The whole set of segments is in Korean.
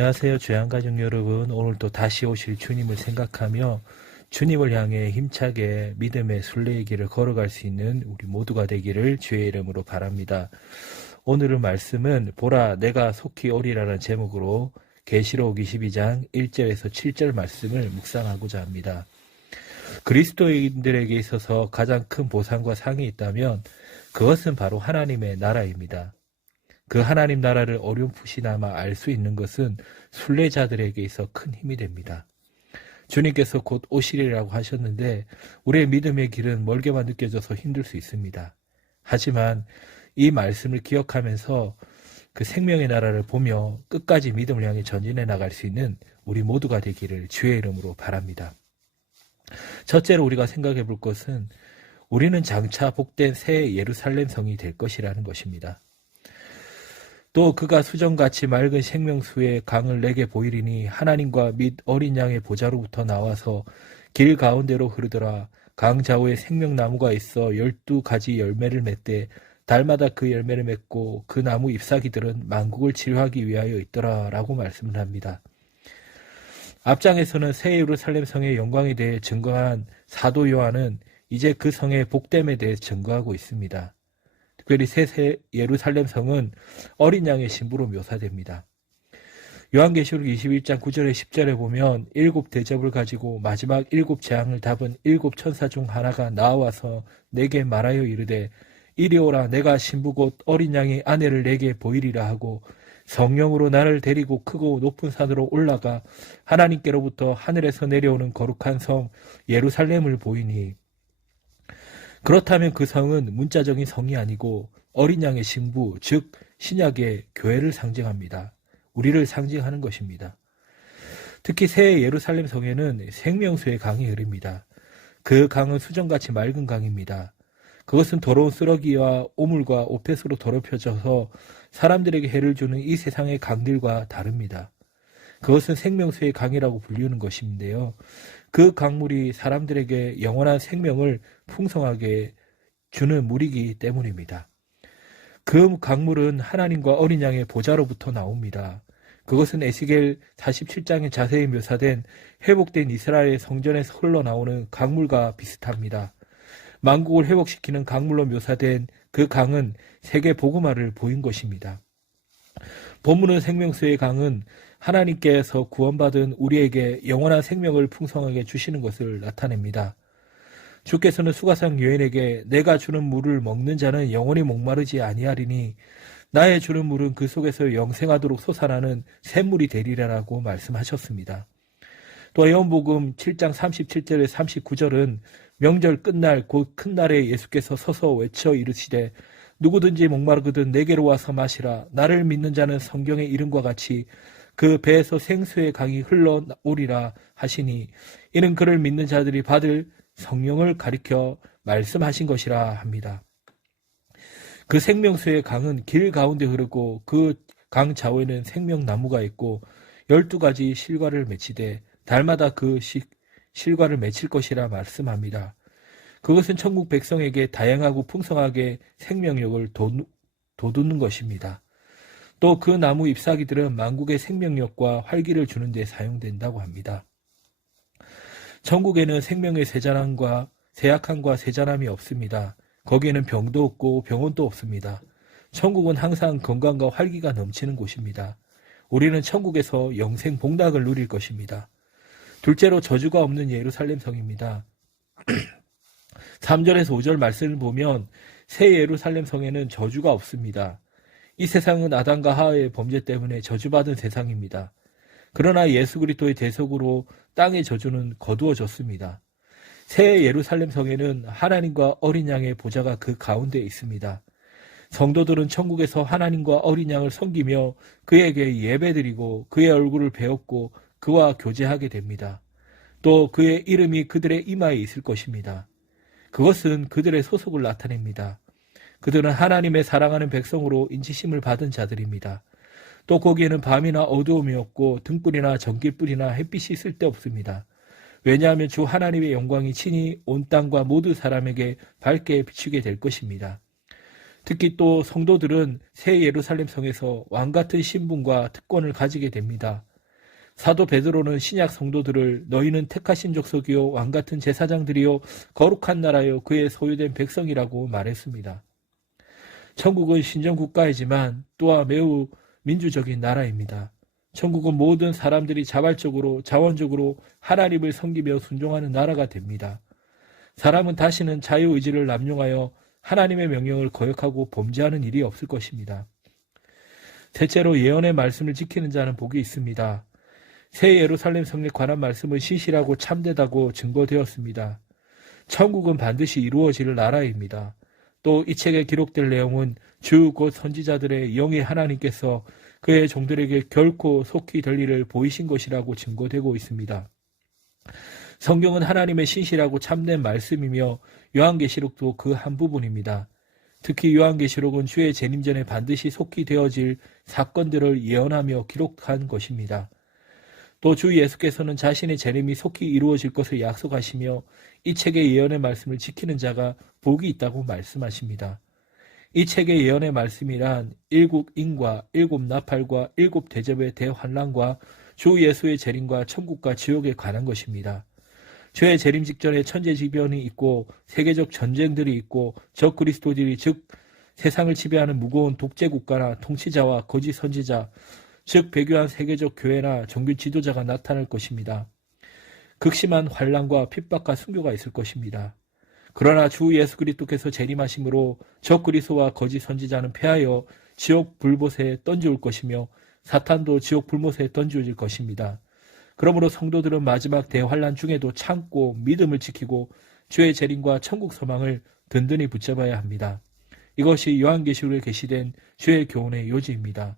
안녕하세요. 주양가족 여러분. 오늘도 다시 오실 주님을 생각하며 주님을 향해 힘차게 믿음의 순례의 길을 걸어갈 수 있는 우리 모두가 되기를 주의 이름으로 바랍니다. 오늘의 말씀은 보라 내가 속히 오리라는 제목으로 계시록 22장 1절에서 7절 말씀을 묵상하고자 합니다. 그리스도인들에게 있어서 가장 큰 보상과 상이 있다면 그것은 바로 하나님의 나라입니다. 그 하나님 나라를 어렴풋이나마 알 수 있는 것은 순례자들에게 있어 큰 힘이 됩니다. 주님께서 곧 오시리라고 하셨는데 우리의 믿음의 길은 멀게만 느껴져서 힘들 수 있습니다. 하지만 이 말씀을 기억하면서 그 생명의 나라를 보며 끝까지 믿음을 향해 전진해 나갈 수 있는 우리 모두가 되기를 주의 이름으로 바랍니다. 첫째로 우리가 생각해 볼 것은 우리는 장차 복된 새 예루살렘 성이 될 것이라는 것입니다. 또 그가 수정같이 맑은 생명수의 강을 내게 보이리니 하나님과 및 어린 양의 보좌로부터 나와서 길 가운데로 흐르더라. 강 좌우에 생명나무가 있어 12가지 열매를 맺되 달마다 그 열매를 맺고 그 나무 잎사귀들은 만국을 치료하기 위하여 있더라 라고 말씀을 합니다. 앞장에서는 새 예루살렘 성의 영광에 대해 증거한 사도 요한은 이제 그 성의 복됨에 대해 증거하고 있습니다. 특별히 새 예루살렘 성은 어린 양의 신부로 묘사됩니다. 요한계시록 21장 9절에 10절에 보면 7 대접을 가지고 마지막 7 재앙을 담은 7 천사 중 하나가 나와서 내게 말하여 이르되 이리 오라 내가 신부 곧 어린 양의 아내를 내게 보이리라 하고 성령으로 나를 데리고 크고 높은 산으로 올라가 하나님께로부터 하늘에서 내려오는 거룩한 성 예루살렘을 보이니 그렇다면 그 성은 문자적인 성이 아니고 어린 양의 신부, 즉 신약의 교회를 상징합니다. 우리를 상징하는 것입니다. 특히 새 예루살렘 성에는 생명수의 강이 흐릅니다. 그 강은 수정같이 맑은 강입니다. 그것은 더러운 쓰레기와 오물과 오펫으로 더럽혀져서 사람들에게 해를 주는 이 세상의 강들과 다릅니다. 그것은 생명수의 강이라고 불리는 것인데요. 그 강물이 사람들에게 영원한 생명을 풍성하게 주는 물이기 때문입니다. 그 강물은 하나님과 어린 양의 보좌로부터 나옵니다. 그것은 에스겔 47장에 자세히 묘사된 회복된 이스라엘 성전에서 흘러나오는 강물과 비슷합니다. 만국을 회복시키는 강물로 묘사된 그 강은 세계 복음화를 보인 것입니다. 본문은 생명수의 강은 하나님께서 구원받은 우리에게 영원한 생명을 풍성하게 주시는 것을 나타냅니다. 주께서는 수가상 여인에게 내가 주는 물을 먹는 자는 영원히 목마르지 아니하리니 나의 주는 물은 그 속에서 영생하도록 솟아나는 샘물이 되리라라고 말씀하셨습니다. 또 요한복음 7장 37절에 39절은 명절 끝날 곧 큰 날에 예수께서 서서 외쳐 이르시되 누구든지 목마르거든 내게로 와서 마시라. 나를 믿는 자는 성경의 이름과 같이 그 배에서 생수의 강이 흘러오리라 하시니 이는 그를 믿는 자들이 받을 성령을 가리켜 말씀하신 것이라 합니다. 그 생명수의 강은 길 가운데 흐르고 그 강 좌우에는 생명나무가 있고 12가지 실과를 맺히되 달마다 그 실과를 맺힐 것이라 말씀합니다. 그것은 천국 백성에게 다양하고 풍성하게 생명력을 돋우는 것입니다. 또 그 나무 잎사귀들은 만국의 생명력과 활기를 주는 데 사용된다고 합니다. 천국에는 생명의 쇠약함과 쇠잔함이 없습니다. 거기에는 병도 없고 병원도 없습니다. 천국은 항상 건강과 활기가 넘치는 곳입니다. 우리는 천국에서 영생 복락을 누릴 것입니다. 둘째로 저주가 없는 예루살렘 성입니다. 3절에서 5절 말씀을 보면 새 예루살렘 성에는 저주가 없습니다. 이 세상은 아담과 하와의 범죄 때문에 저주받은 세상입니다. 그러나 예수 그리스도의 대속으로 땅의 저주는 거두어졌습니다. 새 예루살렘 성에는 하나님과 어린 양의 보좌가 그 가운데 있습니다. 성도들은 천국에서 하나님과 어린 양을 섬기며 그에게 예배드리고 그의 얼굴을 배웠고 그와 교제하게 됩니다. 또 그의 이름이 그들의 이마에 있을 것입니다. 그것은 그들의 소속을 나타냅니다. 그들은 하나님의 사랑하는 백성으로 인치심을 받은 자들입니다. 또 거기에는 밤이나 어두움이 없고 등불이나 전기불이나 햇빛이 쓸데없습니다. 왜냐하면 주 하나님의 영광이 친히 온 땅과 모든 사람에게 밝게 비추게 될 것입니다. 특히 또 성도들은 새 예루살렘 성에서 왕같은 신분과 특권을 가지게 됩니다. 사도 베드로는 신약 성도들을 너희는 택하신 족속이요 왕같은 제사장들이요 거룩한 나라요 그의 소유된 백성이라고 말했습니다. 천국은 신정국가이지만 또한 매우 민주적인 나라입니다. 천국은 모든 사람들이 자발적으로 자원적으로 하나님을 섬기며 순종하는 나라가 됩니다. 사람은 다시는 자유의지를 남용하여 하나님의 명령을 거역하고 범죄하는 일이 없을 것입니다. 셋째로 예언의 말씀을 지키는 자는 복이 있습니다. 새 예루살렘 성에 관한 말씀은 신실하고 참되다고 증거되었습니다. 천국은 반드시 이루어질 나라입니다. 또 이 책에 기록될 내용은 주 곧 선지자들의 영의 하나님께서 그의 종들에게 결코 속히 될 일을 보이신 것이라고 증거되고 있습니다. 성경은 하나님의 신실하고 참된 말씀이며 요한계시록도 그 한 부분입니다. 특히 요한계시록은 주의 재림 전에 반드시 속히 되어질 사건들을 예언하며 기록한 것입니다. 또 주 예수께서는 자신의 재림이 속히 이루어질 것을 약속하시며 이 책의 예언의 말씀을 지키는 자가 복이 있다고 말씀하십니다. 이 책의 예언의 말씀이란 일곱 인과 일곱 나팔과 일곱 대접의 대환란과 주 예수의 재림과 천국과 지옥에 관한 것입니다. 주의 재림 직전에 천재지변이 있고 세계적 전쟁들이 있고 적 그리스도들이 즉 세상을 지배하는 무거운 독재국가나 통치자와 거짓 선지자 즉 배교한 세계적 교회나 종교 지도자가 나타날 것입니다. 극심한 환난과 핍박과 순교가 있을 것입니다. 그러나 주 예수 그리스도께서 재림하심으로 적 그리스도와 거짓 선지자는 패하여 지옥 불못에 던져올 것이며 사탄도 지옥 불못에 던져질 것입니다. 그러므로 성도들은 마지막 대환난 중에도 참고 믿음을 지키고 주의 재림과 천국 소망을 든든히 붙잡아야 합니다. 이것이 요한계시록에 게시된 주의 교훈의 요지입니다.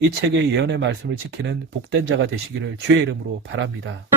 이 책의 예언의 말씀을 지키는 복된 자가 되시기를 주의 이름으로 바랍니다.